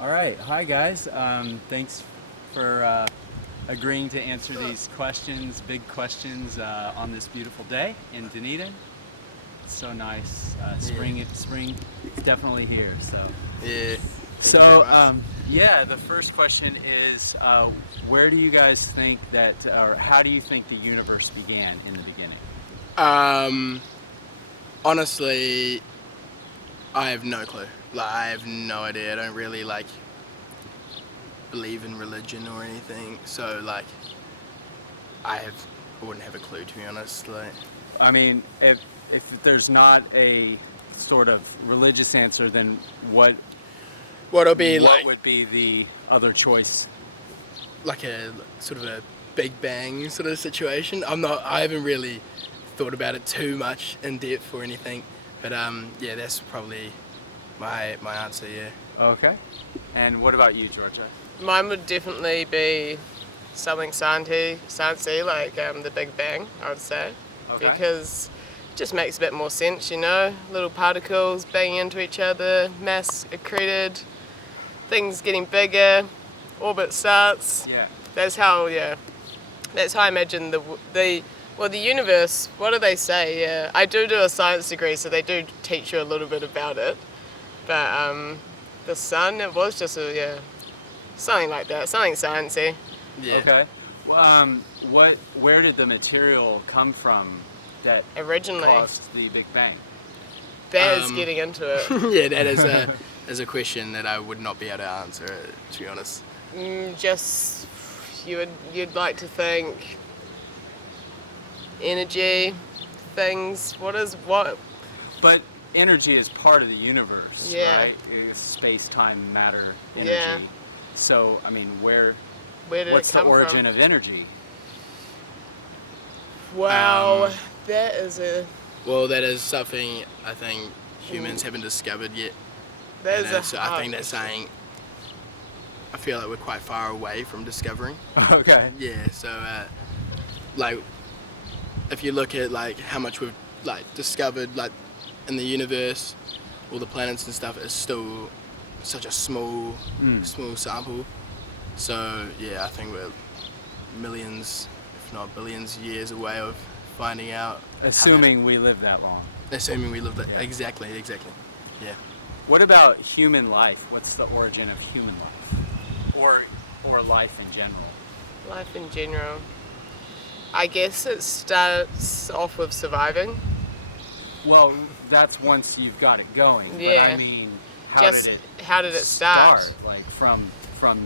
All right. Hi, guys. Thanks for agreeing to answer these questions, big questions, on this beautiful day in Dunedin. It's so nice. Spring is definitely here. Yeah. Yeah, the first question is, where do you guys think that, or how do you think the universe began in the beginning? Honestly, I have no clue. I have no idea. I don't really believe in religion or anything. So I wouldn't have a clue, to be honest. I mean, if there's not a sort of religious answer, then What'll be what would be the other choice? like a sort of a Big Bang sort of situation. I haven't really thought about it too much in depth or anything. But yeah, that's probably my answer. Yeah. Okay. And what about you, Georgia? Mine would definitely be something sciencey, like the Big Bang, I would say. Okay. Because it just makes a bit more sense, you know? Little particles banging into each other, mass accreted, things getting bigger, orbit starts. Yeah. That's how I imagine the universe. What do they say? Yeah, I do a science degree, so they do teach you a little bit about it. But the sun, it was just something like that, something sciencey. Yeah. Okay. Where did the material come from that Originally, caused the Big Bang? Bear's getting into it. Yeah, that is a question that I would not be able to answer, to be honest. Just you'd like to think energy, things. What? But energy is part of the universe, Yeah. right? It's space, time, matter, energy. Yeah. So, I mean, Where did what's it the come origin from? of energy? Wow, that is Well, that is something I think humans haven't discovered yet. And I think that's saying I feel like we're quite far away from discovering. Okay. Yeah, so if you look at how much we've discovered in the universe, all the planets and stuff, it's still such a small sample. So yeah, I think we're millions, if not billions, years away of finding out. Assuming we live that long. Assuming we live that. Yeah. Exactly. Yeah. What about human life? What's the origin of human life? Or life in general? life in general. I guess it starts off with surviving. Well, that's once you've got it going, but I Yeah. mean, how did it start? Like from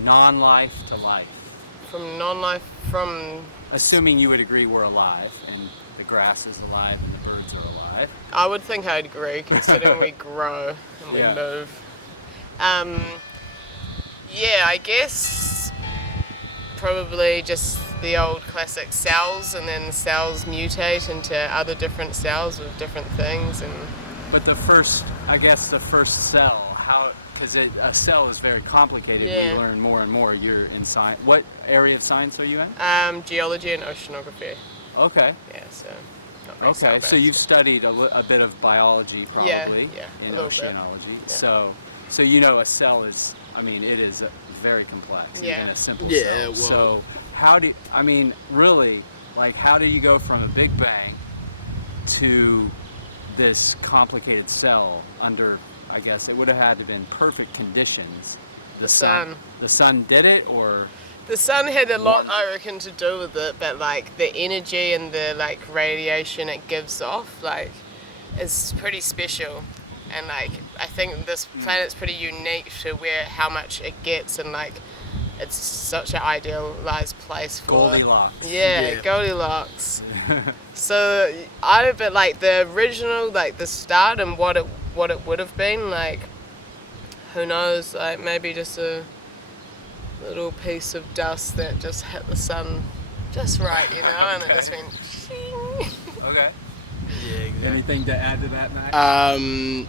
non-life to life? From non-life, from Assuming you would agree we're alive and the grass is alive and the birds are alive. I would think I'd agree, considering we grow and Yeah. we move. Yeah, I guess probably just the old classic cells, and then cells mutate into other different cells with different things. And But the first cell, because a cell is very complicated. We Yeah. learn more and more. You're in science. What area of science are you in? geology and oceanography. Okay. Yeah, so. Okay, so you've studied a bit of biology probably yeah, in a little bit. oceanology. So you know a cell is, I mean, it is very complex, Yeah. even a simple Yeah, cell. well- So really, how do you go from a Big Bang to this complicated cell under, I guess it would have had to been perfect conditions. The sun did it, or The sun had a lot, Warmed I it. reckon, to do with it, but the energy and the radiation it gives off, is pretty special. And I think this planet's pretty unique to how much it gets, and it's such an idealized place for Goldilocks. Yeah. Goldilocks. So the original, the start and what it would have been, who knows, maybe just a little piece of dust that just hit the sun just right, you know, and it just Okay. went, Okay. Yeah. Exactly. Anything to add to that, Max?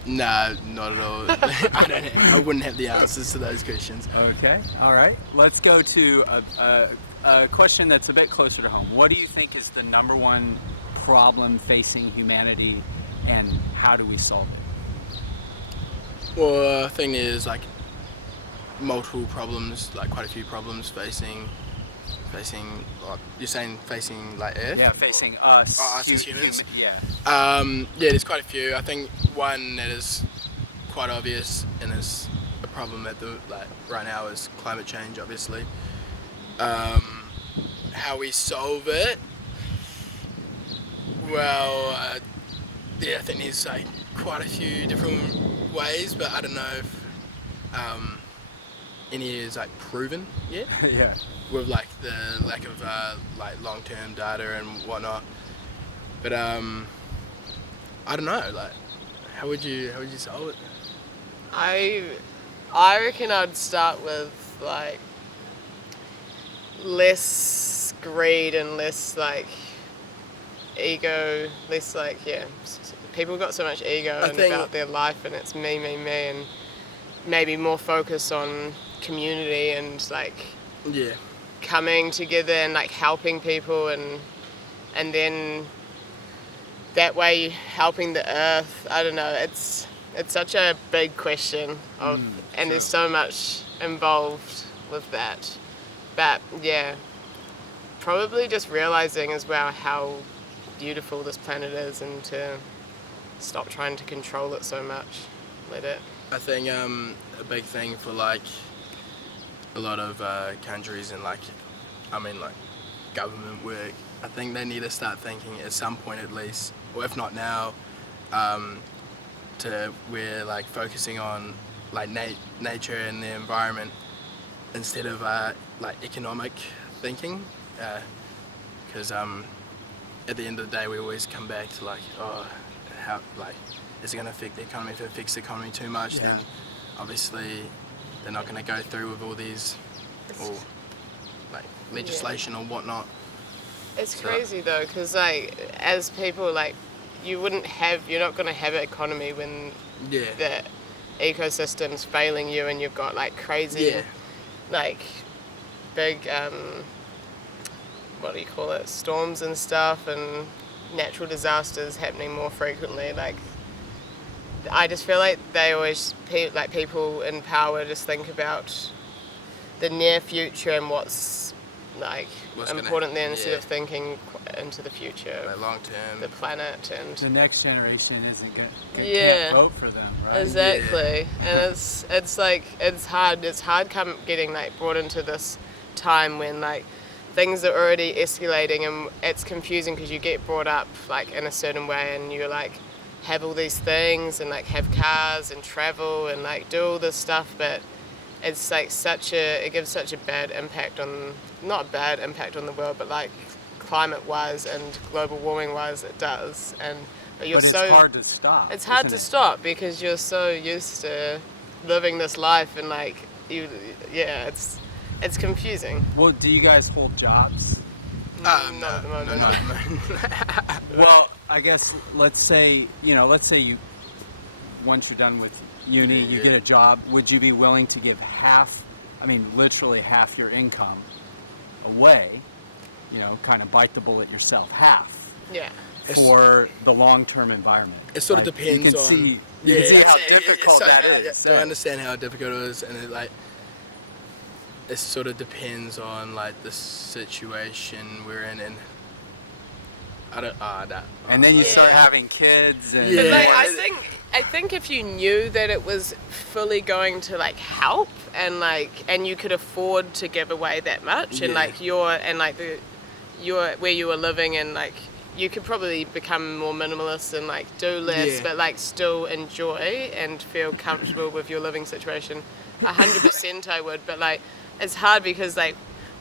No, not at all. I wouldn't have the answers to those questions. Okay, all right. Let's go to a question that's a bit closer to home. What do you think is the number one problem facing humanity, and how do we solve it? Well, the thing is, multiple problems, like quite a few problems facing. What you're saying, facing like Earth? Yeah, facing us, us as humans. yeah. Yeah, there's quite a few. I think one that is quite obvious and is a problem at the right now is climate change. Obviously, how we solve it. Well, yeah, I think there's like quite a few different ways, but I don't know if any is like proven yet. Yeah. With like the lack of like long-term data and whatnot. But I don't know. Like, how would you solve it? I reckon I'd start with like less greed and less like ego, less like people got so much ego about their life and it's me, and maybe more focus on community and like coming together and like helping people and then that way helping the earth. I don't know, it's such a big question and there's so much involved with that, but yeah, probably just realizing as well how beautiful this planet is and to stop trying to control it so much with it. I think a big thing for like a lot of countries and like government work, I think they need to start thinking at some point at least, or if not now, to where like focusing on like nature and the environment instead of like economic thinking, because at the end of the day we always come back to like, oh, how like is it going to affect the economy? If it affects the economy too much, then obviously they're not going to go through with all these like legislation or whatnot. It's crazy though, because like as people like you're not going to have an economy when the ecosystem's failing you and you've got like crazy like big what do you call it, storms and stuff and natural disasters happening more frequently. Like I just feel like they always like people in power just think about the near future and what's important there instead of thinking into the future, like long term, the planet and the next generation can't vote for them, right? Exactly. And it's like it's hard getting like brought into this time when like things are already escalating and it's confusing because you get brought up like in a certain way and you like have all these things and like have cars and travel and like do all this stuff, but it's like it gives such a bad impact on, not bad impact on the world, but like climate wise and global warming wise it does. But it's hard to stop. It's hard to stop because you're so used to living this life and like it's confusing. Well, do you guys hold jobs? No. Well, I guess let's say you once you're done with uni, you get a job. Would you be willing to give literally half your income away? Kind of bite the bullet yourself, half. Yeah. For the long-term environment. It sort of depends. You can see how difficult that is. I understand how difficult it is, and it sort of depends on like the situation we're in, and I don't. And then you start having kids, and you want to. I think if you knew that it was fully going to like help, and you could afford to give away that much, and like where you were living, and like you could probably become more minimalist and like do less, but like still enjoy and feel comfortable with your living situation. 100% I would, but like it's hard because like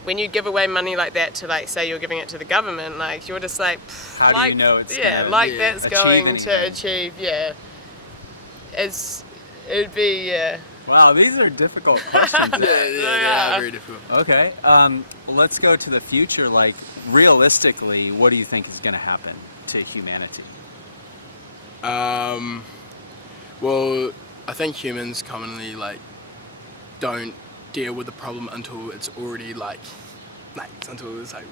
when you give away money like that to like say you're giving it to the government, like you're just like, how do you know it's gonna achieve anything? It'd be Wow, these are difficult questions. They are very difficult. Okay, well, let's go to the future. Like, realistically, what do you think is going to happen to humanity? Well, I think humans commonly like don't deal with the problem until it's already until it's like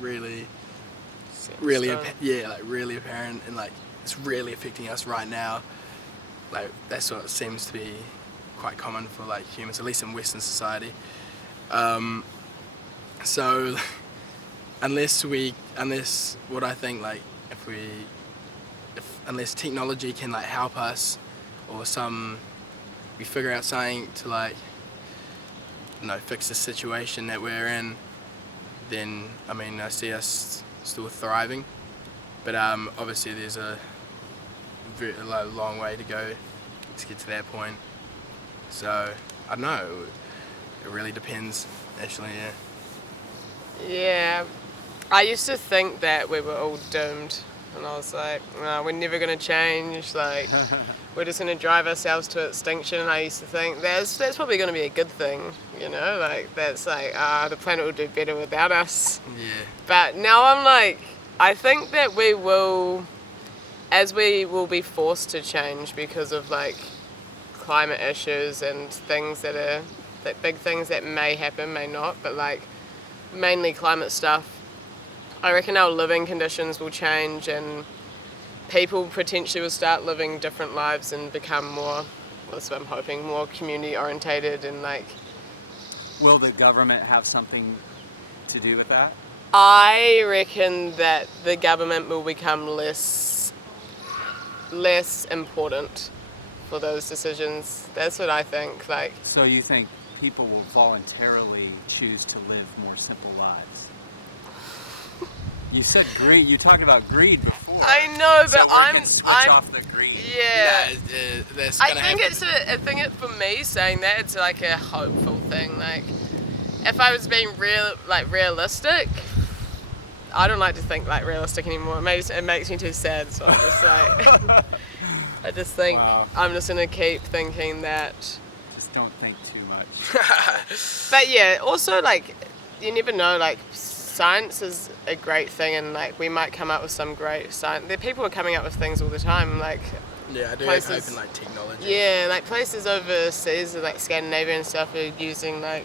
really apparent and like it's really affecting us right now. Like that's what seems to be quite common for like humans, at least in Western society. So unless what I think, like unless technology can like help us, or we figure out something to like, fix the situation that we're in, then I see us still thriving. But obviously there's a very long way to go to get to that point. So I don't know. It really depends, actually. Yeah, I used to think that we were all doomed, and I was like, no, we're never going to change, like, we're just going to drive ourselves to extinction. And I used to think that's probably going to be a good thing, like, that's like, the planet will do better without us. Yeah. But now I'm like, I think that we will be forced to change because of, like, climate issues and things that are, like, big things that may happen, may not, but, like, mainly climate stuff. I reckon our living conditions will change, and people potentially will start living different lives and become more, that's what I'm hoping, more community orientated and like... Will the government have something to do with that? I reckon that the government will become less important for those decisions. That's what I think. Like, so you think people will voluntarily choose to live more simple lives? You said greed. You talked about greed before. I know, but so we can switch off the greed. Yeah. That's gonna happen. I think it's for me saying that it's like a hopeful thing. Like, if I was being realistic, I don't like to think like realistic anymore. It makes me too sad. So I just think Wow. I'm just gonna keep thinking that. Just don't think too much. But yeah, also like you never know. Like, science is a great thing, and like we might come up with some great science. People are coming up with things all the time. Like, yeah, I do have hope in like technology. Yeah, like places overseas, like Scandinavia and stuff, are using like,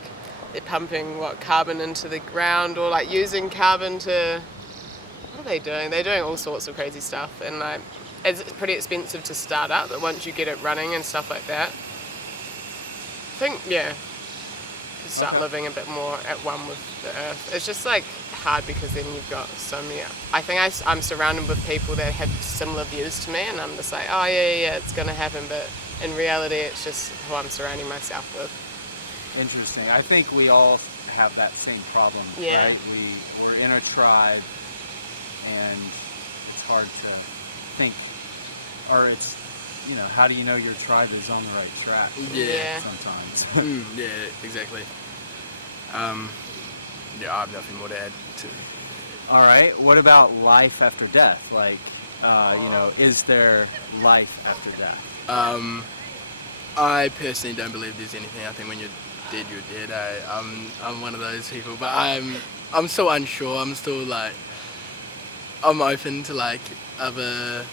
they're pumping carbon into the ground, or like using carbon to, what are they doing? They're doing all sorts of crazy stuff, and like it's pretty expensive to start up, but once you get it running and stuff like that, I think you start living a bit more at one with the earth. It's just like hard because then you've got so many. I think I'm surrounded with people that have similar views to me, and I'm just like, oh yeah, it's gonna happen, but in reality, it's just who I'm surrounding myself with. Interesting. I think we all have that same problem, right? We're in a tribe, and it's hard to think, or it's, how do you know your tribe is on the right track? Yeah. Sometimes. Yeah, exactly. Yeah, I have nothing more to add to. All right. What about life after death? Like, is there life after death? I personally don't believe there's anything. I think when you're dead, you're dead. I'm one of those people, but I'm still unsure. I'm still like, I'm open to like other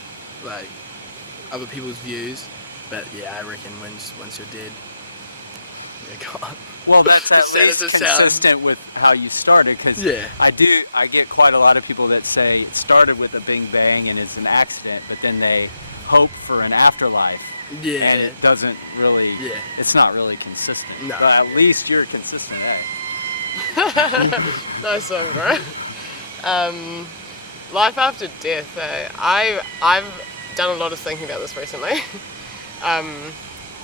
people's views, but yeah, I reckon once you're dead, you're gone. Well, that's at least consistent with how you started, because I get quite a lot of people that say it started with a big bang and it's an accident, but then they hope for an afterlife, and it doesn't really, it's not really consistent. No. But at least you're consistent, eh? Nice one, bro. Life after death, I've done a lot of thinking about this recently.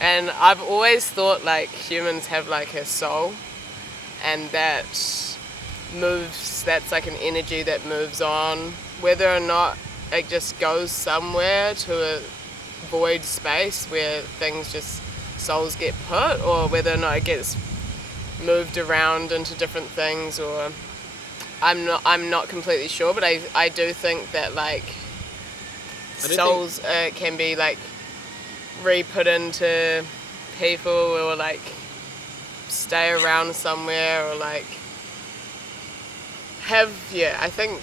And I've always thought like humans have like a soul, and that's like an energy that moves on, whether or not it just goes somewhere to a void space where souls get put, or whether or not it gets moved around into different things, or I'm not completely sure, but I do think that like souls can be like re-put into people, or like stay around somewhere, or like I think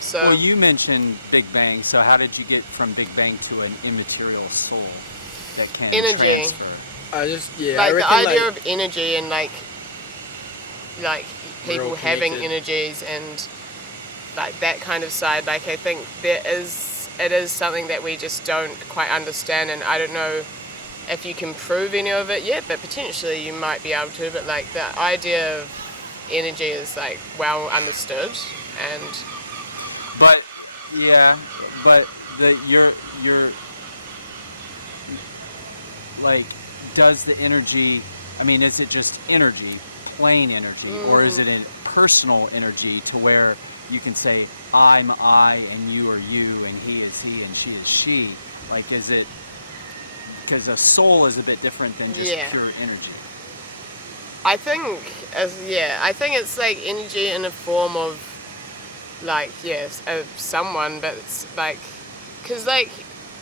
so. Well, you mentioned Big Bang, so how did you get from Big Bang to an immaterial soul that can transfer? I reckon the idea of energy and like people having energies and like that kind of side, like I think it is something that we just don't quite understand, and I don't know if you can prove any of it yet, but potentially you might be able to. But like the idea of energy is like well understood, and But yeah, but you're like, does the energy, I mean, is it just energy, plain energy, or is it a personal energy to where you can say, I'm I and you are you and he is he and she is she? Like, is it, because a soul is a bit different than just Yeah. pure energy. I think I think it's like energy in a form of like of someone, but it's like because like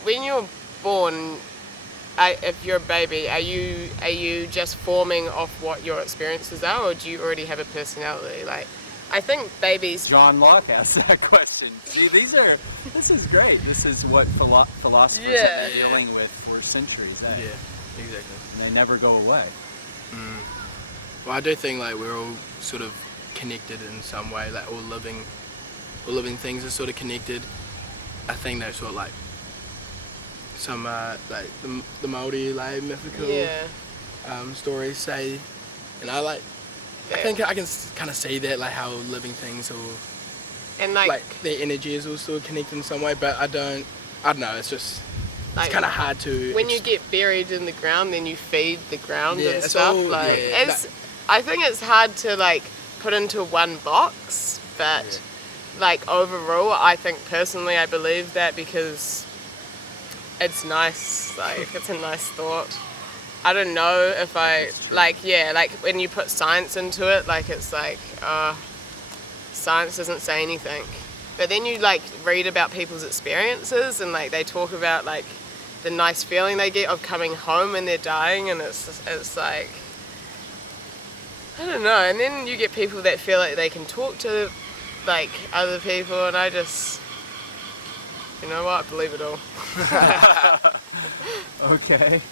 when you're born, if you're a baby, are you just forming off what your experiences are, or do you already have a personality? Like, I think babies. John Locke asked that question. See, this is great. This is what philosophers have been Yeah. dealing with for centuries, eh? Yeah, exactly. And they never go away. Well, I do think like we're all sort of connected in some way. Like all living things are sort of connected. I think that's what like some like the Maori like mythical stories say, and I think I can kind of see that, like how living things all And like their energy is all sort of connected in some way. But I don't know. It's just like, it's kind of hard to. when you get buried in the ground, then you feed the ground. Yeah, and that's stuff. all- Like, yeah, it's, I think it's hard to like put into one box, but like overall, I think personally, I believe that because it's nice. Like it's a nice thought. I don't know if it's true. like like when you put science into it, like it's like science doesn't say anything, but then you like read about people's experiences and like they talk about like the nice feeling they get of coming home when they're dying, and it's like I don't know. And then you get people that feel like they can talk to like other people, and I just, you know what, I believe it all. Okay.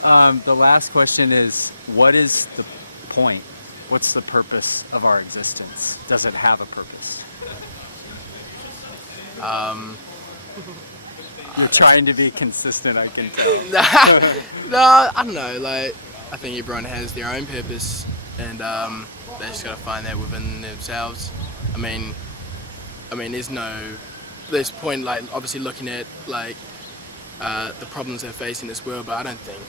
The last question is, what is the point? What's the purpose of our existence? Does it have a purpose? You're trying to be consistent, I can tell. No, I don't know. Like, I think everyone has their own purpose, and they just gotta find that within themselves. I mean, there's point like obviously looking at like the problems they're facing this world, but I don't think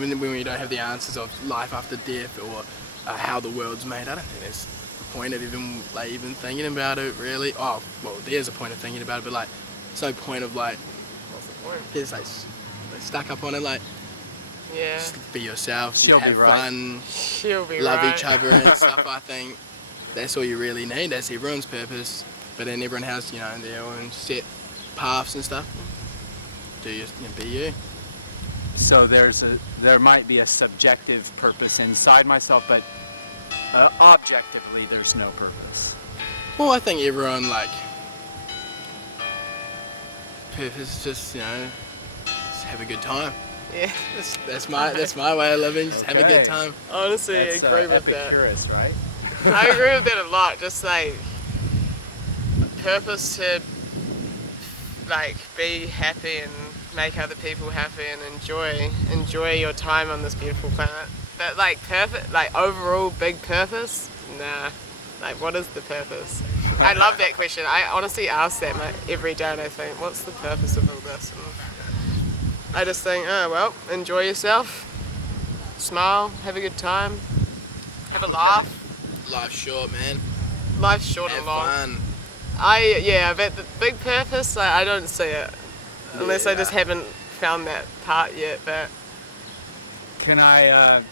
when we don't have the answers of life after death or how the world's made, I don't think there's a point of even thinking about it really. Oh, well, there's a point of thinking about it, but like, there's no point of like, there's like stuck up on it. Like, Yeah, just be yourself. She'll be have right. fun, she'll be love right. each other and stuff. I think that's all you really need. That's everyone's purpose. But then everyone has, their own set paths and stuff. Be you. So there might be a subjective purpose inside myself, but objectively there's no purpose. Well, I think everyone like purpose is just just have a good time. That's my way of living. Just have a Okay. good time. Honestly, That's I agree with that. Epicurus, right? I agree with that a lot. Just like purpose to like be happy and make other people happy and enjoy your time on this beautiful planet. But like overall big purpose, nah. Like, what is the purpose? I love that question. I honestly ask that every day, and I think, what's the purpose of all this? I just think, oh well, enjoy yourself, smile, have a good time, have a laugh. Life's short, man. Life's short Have and long. fun. But the big purpose, I don't see it. Unless I just haven't found that part yet, but Can I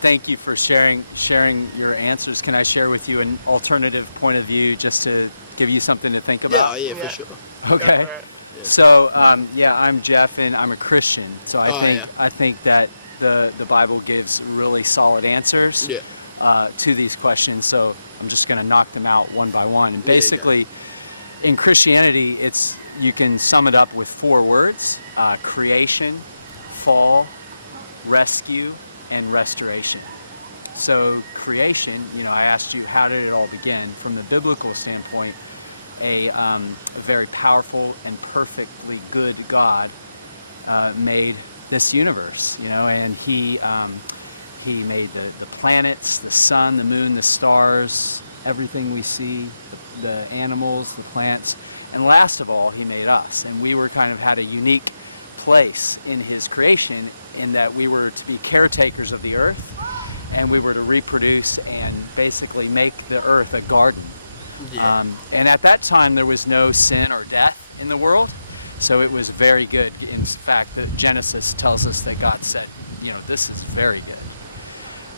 thank you for sharing your answers? Can I share with you an alternative point of view just to give you something to think about? Yeah, for sure. Okay. So I'm Jeff and I'm a Christian. So I think that the Bible gives really solid answers to these questions. So I'm just going to knock them out one by one. And basically, in Christianity, you can sum it up with 4 words: creation, fall, rescue, and restoration. So creation, I asked you, how did it all begin? From the biblical standpoint, a very powerful and perfectly good God made this universe, and he made the planets, the sun, the moon, the stars, everything we see, the animals, the plants, and last of all, he made us. And we were kind of had a unique place in his creation in that we were to be caretakers of the earth, and we were to reproduce and basically make the earth a garden. Yeah. And at that time, there was no sin or death in the world, so it was very good. In fact, the Genesis tells us that God said, this is very good.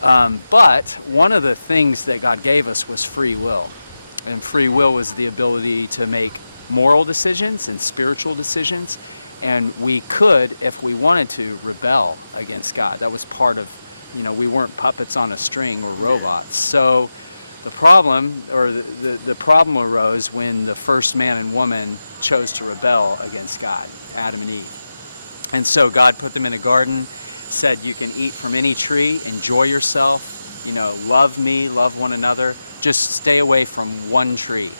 But one of the things that God gave us was free will. And free will was the ability to make moral decisions and spiritual decisions. And we could, if we wanted to, rebel against God. That was part of, we weren't puppets on a string or robots. So the problem, or the problem arose when the first man and woman chose to rebel against God, Adam and Eve. And so God put them in a garden, said you can eat from any tree, enjoy yourself, love me, love one another, just stay away from one tree,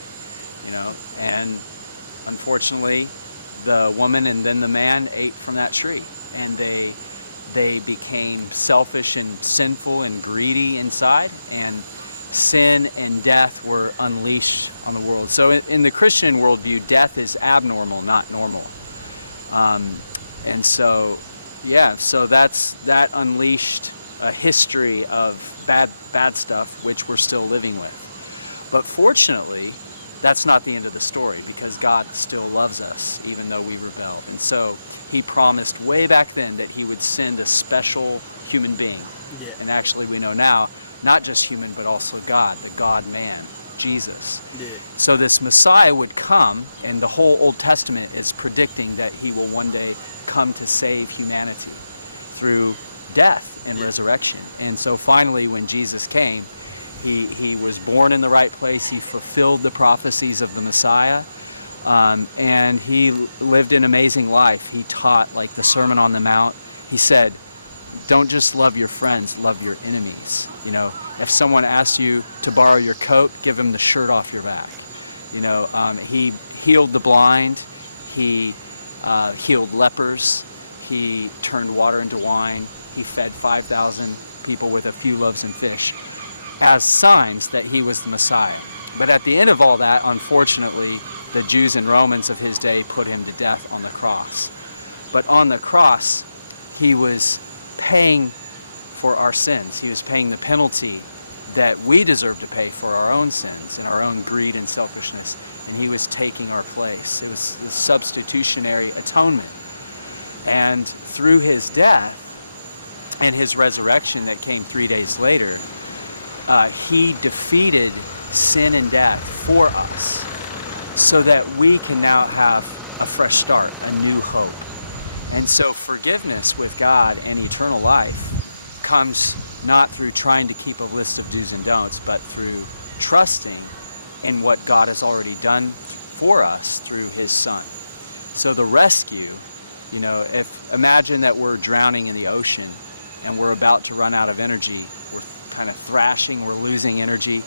and unfortunately the woman and then the man ate from that tree, and they became selfish and sinful and greedy inside, and sin and death were unleashed on the world. So in the Christian worldview, death is abnormal, not normal. And so that unleashed a history of bad stuff, which we're still living with. But fortunately, that's not the end of the story, because God still loves us, even though we rebelled. And so he promised way back then that he would send a special human being. Yeah. And actually we know now, not just human, but also God, the God-man, Jesus. Yeah. So this Messiah would come, and the whole Old Testament is predicting that he will one day come to save humanity through death and resurrection. And so finally, when Jesus came, he was born in the right place. He fulfilled the prophecies of the Messiah, and he lived an amazing life. He taught, like the Sermon on the Mount. He said, don't just love your friends, love your enemies. If someone asks you to borrow your coat, give him the shirt off your back. He healed the blind. He healed lepers. He turned water into wine. He fed 5,000 people with a few loaves and fish as signs that he was the Messiah. But at the end of all that, unfortunately, the Jews and Romans of his day put him to death on the cross. But on the cross, he was paying for our sins. He was paying the penalty that we deserve to pay for our own sins and our own greed and selfishness, and he was taking our place. It was the substitutionary atonement. And through his death and his resurrection that came 3 days later, he defeated sin and death for us, so that we can now have a fresh start, a new hope. And so forgiveness with God and eternal life comes not through trying to keep a list of do's and don'ts, but through trusting in what God has already done for us through his Son. So the rescue, imagine that we're drowning in the ocean and we're about to run out of energy. We're kind of thrashing, we're losing energy,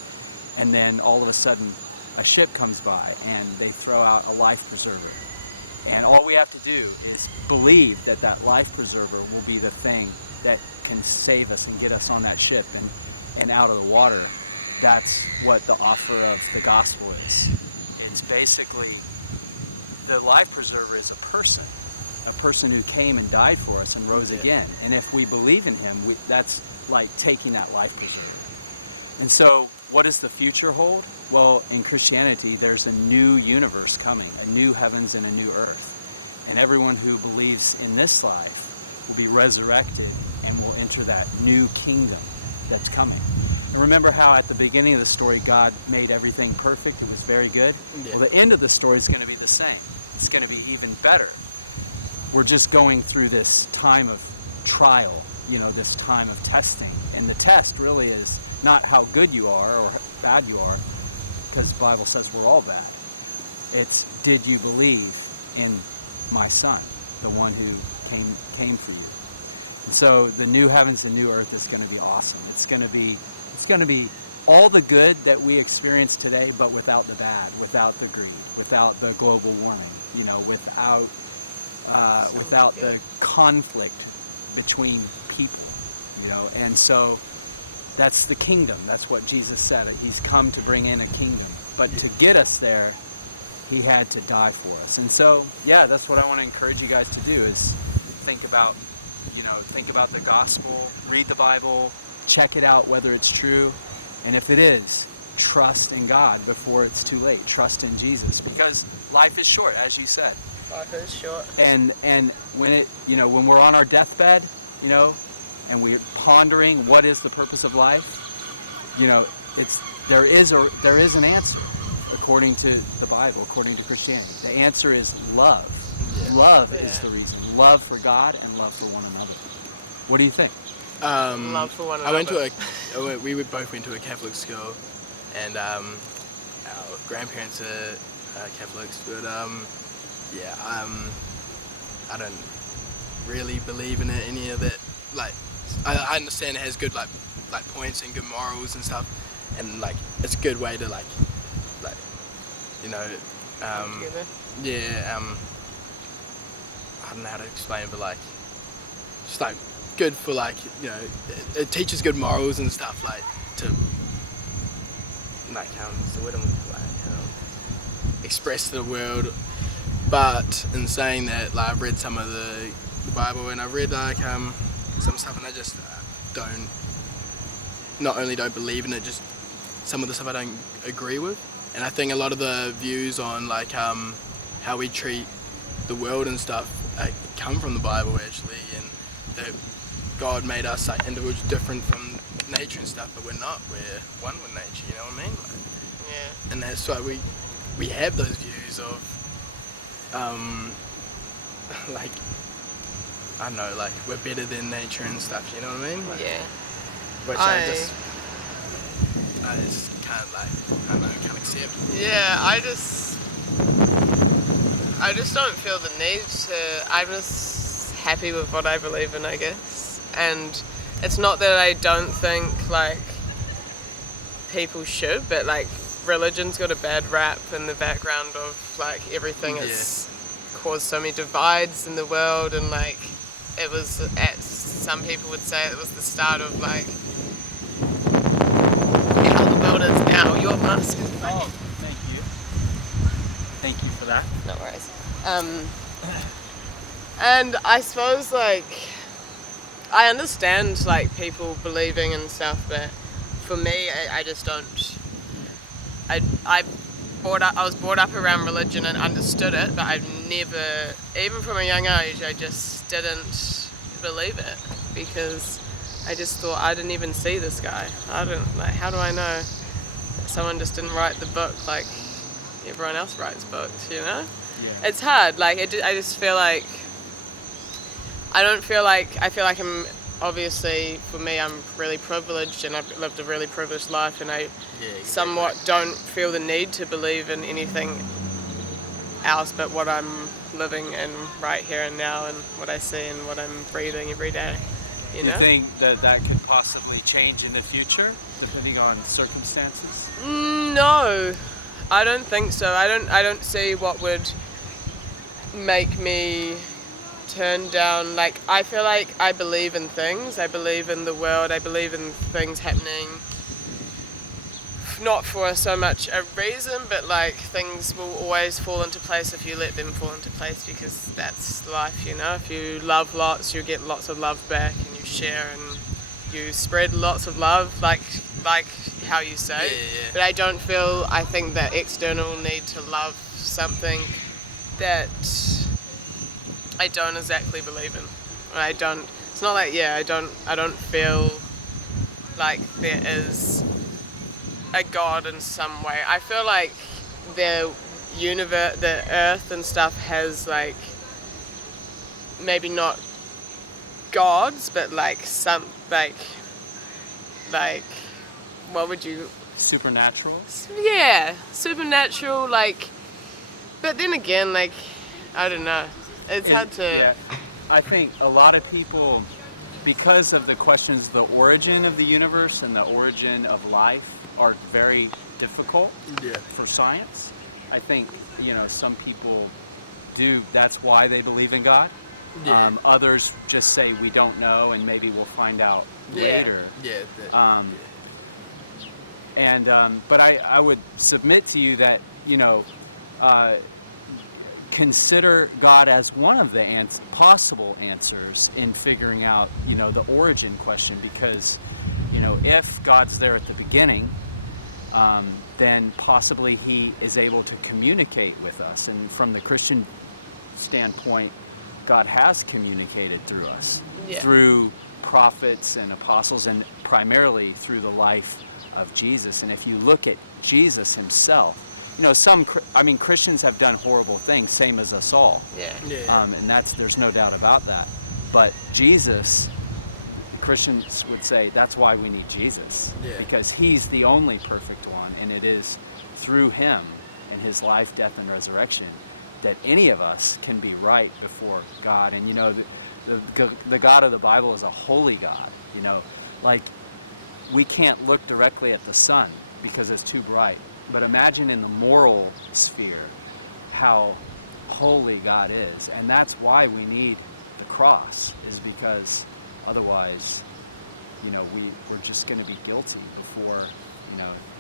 and then all of a sudden a ship comes by and they throw out a life preserver. And all we have to do is believe that that life preserver will be the thing that can save us and get us on that ship and out of the water. That's what the offer of the gospel is. It's basically, the life preserver is a person who came and died for us and rose again. And if we believe in him, that's like taking that life preserver. And so what does the future hold? Well, in Christianity, there's a new universe coming, a new heavens and a new earth. And everyone who believes in this life will be resurrected and will enter that new kingdom that's coming. And remember how at the beginning of the story, God made everything perfect. It was very good. Yeah. Well, the end of the story is going to be the same. It's going to be even better. We're just going through this time of trial, this time of testing. And the test really is not how good you are or bad you are, because the Bible says we're all bad. It's, did you believe in my Son, the one who came for you? And so the new heavens and new earth is going to be awesome. It's going to be all the good that we experience today, but without the bad, without the greed, without the global warming, without without the conflict between people, you know. And so that's the kingdom. That's what Jesus said. He's come to bring in a kingdom. But to get us there, he had to die for us. And so, yeah, that's what I want to encourage you guys to do, is think about the gospel, read the Bible, check it out whether it's true. And if it is, trust in God before it's too late. Trust in Jesus, because life is short, as you said. Life is short. And when we're on our deathbed, and we're pondering what is the purpose of life, there is an answer according to the Bible, according to Christianity. The answer is love. Yeah. Love is the reason. Love for God and love for one another. What do you think? Love for one I went another. we both went to a Catholic school, and our grandparents are Catholics, but I don't really believe in any of it. Like, I understand it has good like points and good morals and stuff, and like it's a good way to I don't know how to explain, but like just like good for it teaches good morals and stuff, like to express to the world. But in saying that, like, I've read some of the Bible, and I've read some stuff, and I just not only don't believe in it, just some of the stuff I don't agree with. And I think a lot of the views on how we treat the world and stuff come from the Bible, actually, and that God made us like individuals different from nature and stuff, but we're not. We're one with nature, you know what I mean? Yeah. And that's why we have those views of like, I don't know, like we're better than nature and stuff, you know what I mean? Like, Yeah. which I just can't, like, I don't know, can't accept. Yeah, I just don't feel the need to. I'm just happy with what I believe in, I guess. And it's not that I don't think like people should, but like religion's got a bad rap in the background of like everything. It's caused so many divides in the world, and like it was some people would say it was the start of like how the world is now. Your mask. Oh, thank you. Thank you for that. No worries. And I suppose like I understand like people believing and stuff, but for me, I just don't. I was brought up around religion and understood it, but I've never, even from a young age, I just didn't believe it, because I just thought I didn't even see this guy. How do I know? Someone just didn't write the book like everyone else writes books, you know? Yeah. It's hard. Like I just feel like I feel like I'm obviously, for me, I'm really privileged, and I've lived a really privileged life, and I somewhat don't feel the need to believe in anything else but what I'm living in right here and now, and what I see and what I'm breathing every day. Do you think that could possibly change in the future, depending on circumstances? No, I don't think so. I don't see what would make me turn down. Like, I feel like I believe in things. I believe in the world. I believe in things happening. Not for so much a reason, but like things will always fall into place if you let them fall into place, because that's life, you know. If you love lots, you get lots of love back, and you share and you spread lots of love, like how you say. Yeah. But I think that external need to love something that I don't exactly believe in. It's not like, I don't feel like there is a God in some way. I feel like the universe, the earth and stuff has like, maybe not gods, but like some, like what would you... Supernatural? Yeah, supernatural, like, but then again, like, I don't know. It's hard to... Yeah, I think a lot of people, because of the questions, the origin of the universe and the origin of life are very difficult for science. I think, some people do. That's why they believe in God. Yeah. Others just say we don't know, and maybe we'll find out later. Yeah. But I would submit to you that, consider God as one of the possible answers in figuring out, the origin question, because, if God's there at the beginning, then possibly he is able to communicate with us. And from the Christian standpoint, God has communicated through us, through prophets and apostles, and primarily through the life of Jesus. And if you look at Jesus himself, Christians have done horrible things, same as us all. And there's no doubt about that. But Jesus, the Christians would say, that's why we need Jesus, because he's the only perfect one, and it is through him and his life, death, and resurrection that any of us can be right before God. And the God of the Bible is a holy God. We can't look directly at the sun because it's too bright. But imagine in the moral sphere how holy God is. And that's why we need the cross, is because otherwise, we're just going to be guilty before,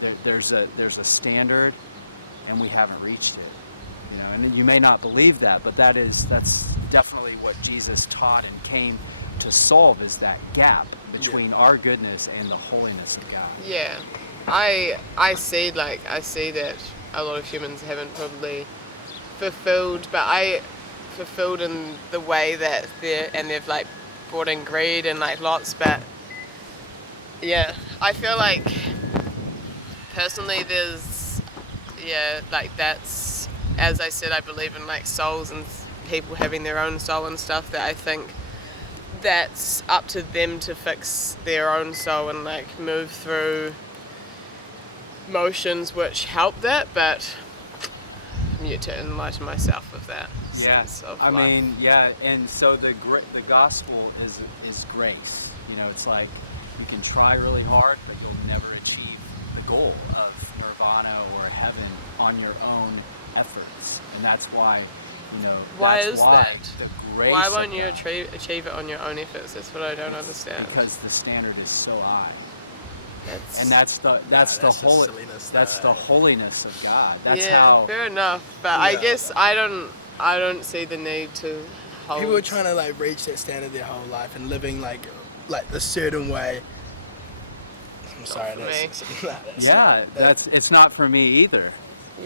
there's a standard and we haven't reached it. And you may not believe that, but that's definitely what Jesus taught and came to solve, is that gap between our goodness and the holiness of God. Yeah, I see that a lot of humans haven't probably fulfilled in the way that they've like brought in greed and like lots, but yeah, I feel like personally that's, as I said, I believe in like souls and people having their own soul and stuff, that I think that's up to them to fix their own soul and like move through motions which help that, but I need to enlighten myself with that. And so the gospel is grace. It's like you can try really hard, but you'll never achieve the goal of nirvana or heaven on your own efforts. And that's why, the grace of God. Why won't you achieve it on your own efforts? That's what I don't understand. Because the standard is so high. And that's the holiness of God. That's how. Fair enough, but I guess I don't see the need to. People are trying to like reach that standard their whole life and living like a certain way. I'm sorry, it's not for me either.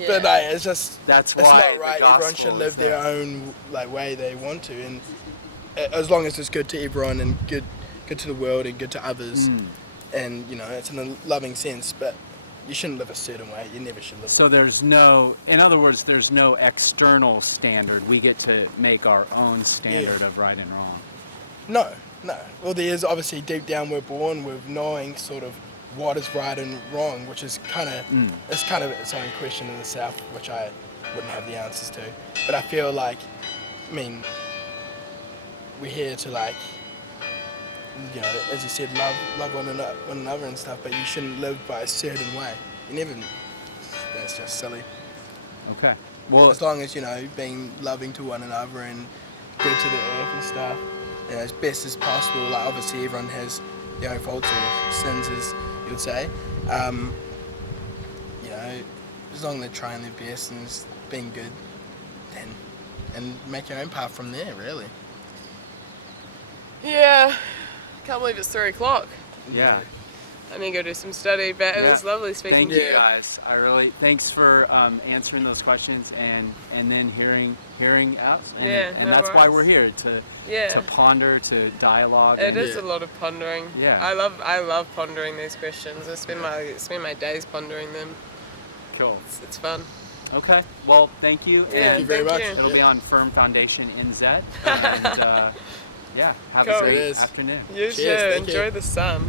But it's just. That's why right. the gospel is is there. Their own way they want to, and as long as it's good to everyone and good to the world and good to others. And it's in a loving sense, but you shouldn't live a certain way. You never should live. So there's no external standard. We get to make our own standard of right and wrong. No. Well, there is obviously deep down we're born with knowing sort of what is right and wrong, which is kind of it's kind of its own question in itself, which I wouldn't have the answers to. But I feel like, we're here to like. As you said, love one another and stuff, but you shouldn't live by a certain way. That's just silly. Okay. Well, as long as, being loving to one another and good to the earth and stuff, as best as possible. Like, obviously everyone has their own faults and sins, as you would say. As long as they're trying their best and being good and make your own path from there, really. Yeah. Can't believe it's 3 o'clock. Yeah. I need to go do some study, but it was lovely speaking Thank to you. you guys. Thanks for answering those questions and then hearing us, and that's why we're here to ponder, to dialogue. It is a lot of pondering. Yeah. I love pondering these questions. I spend my days pondering them. Cool. It's fun. Okay. Well, thank you, and very much. It'll be on Firm Foundation NZ, and have a great afternoon. Cheers. Thank you. Enjoy the sun.